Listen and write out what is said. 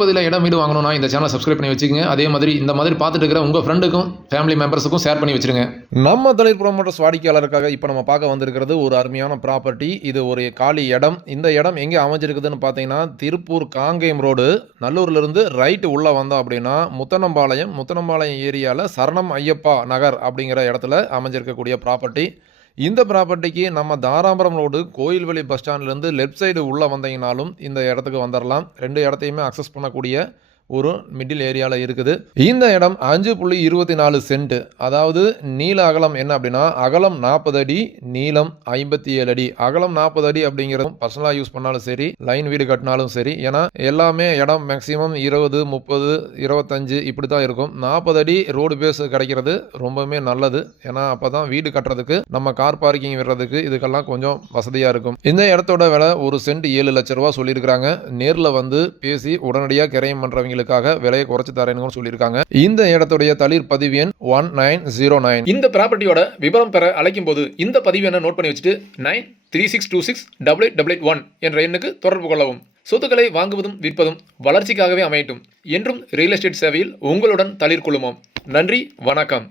பதில இடம் வீடு வாங்கணும்னா இந்த சேனலை சப்ஸ்கிரைப் பண்ணி வச்சுக்கோங்க. அதே மாதிரி இந்த மாதிரி பார்த்துட்டு இருக்கிற உங்கள் ஃப்ரெண்டுக்கும் ஃபேமிலி மெம்பர்ஸுக்கும் ஷேர் பண்ணி வச்சிருங்க. நம்ம தலைவர் ப்ரோமோட்டர்ஸ் வாடிக்கையாளருக்காக இப்போ நம்ம பார்க்க வந்திருக்கிறது ஒரு அருமையான ப்ராப்பர்ட்டி இது ஒரு காலி இடம். இந்த இடம் எங்கே அமைஞ்சிருக்குதுன்னு பார்த்தீங்கன்னா திருப்பூர் காங்கேயம் ரோடு. நல்லூர்லேருந்து ரைட்டு உள்ளே வந்தோம் அப்படின்னா முத்தனம்பாளையம் முத்தனம்பாளையம் ஏரியாவில் சரணம் ஐயப்பா நகர் அப்படிங்கிற இடத்துல அமைஞ்சிருக்கக்கூடிய ப்ராப்பர்ட்டி இந்த ப்ராப்பர்ட்டிக்கு நம்ம தாராபுரம் ரோடு கோயில்வெளி பஸ் ஸ்டாண்ட்லேருந்து லெஃப்ட் சைடு உள்ளே வந்தீங்கனாலும் இந்த இடத்துக்கு வந்துடலாம் ரெண்டு இடத்தையுமே அக்சஸ் பண்ணக்கூடிய ஒரு மிடில் ஏரியாவில் இருக்குது. இந்த இடம் அஞ்சு புள்ளி இருபத்தி நாலு சென்ட். அதாவது நீள அகலம் என்ன அப்படின்னா அகலம் நாற்பது அடி நீளம் ஐம்பத்தி ஏழு அடி. அகலம் நாற்பது அடி அப்படிங்கிறதும் பர்சனலாக யூஸ் பண்ணாலும் சரி லைன் வீடு கட்டினாலும் சரி ஏன்னா எல்லாமே இடம் மேக்ஸிமம் இருபது முப்பது இருபத்தஞ்சு இப்படி தான் இருக்கும். நாற்பது அடி ரோடு பேஸ் கிடைக்கிறது ரொம்பவுமே நல்லது. ஏன்னா அப்போ தான் வீடு கட்டுறதுக்கு நம்ம கார் பார்க்கிங் விடுறதுக்கு இதுக்கெல்லாம் கொஞ்சம் வசதியாக இருக்கும். இந்த இடத்தோட விலை ஒரு சென்ட் ஏழு லட்ச ரூபா சொல்லியிருக்கிறாங்க. நேரில் வந்து பேசி உடனடியாக கிரையம் பண்ணுறவங்க பண்ணுறவங்களுக்காக விலையை குறைச்சி தரேன்னு சொல்லியிருக்காங்க. இந்த இடத்துடைய தளிர் பதிவு எண் ஒன் நைன் ஜீரோ நைன் இந்த ப்ராப்பர்ட்டியோட விவரம் பெற அழைக்கும் போது இந்த பதிவு என்ன நோட் பண்ணி வச்சுட்டு nine three six two six double eight double eight one என்ற எண்ணுக்கு தொடர்பு கொள்ளவும். சொத்துக்களை வாங்குவதும் விற்பதும் வளர்ச்சிக்காகவே அமையட்டும். என்றும் ரியல் எஸ்டேட் சேவையில் உங்களுடன் தளிர் குழுமம் நன்றி வணக்கம்.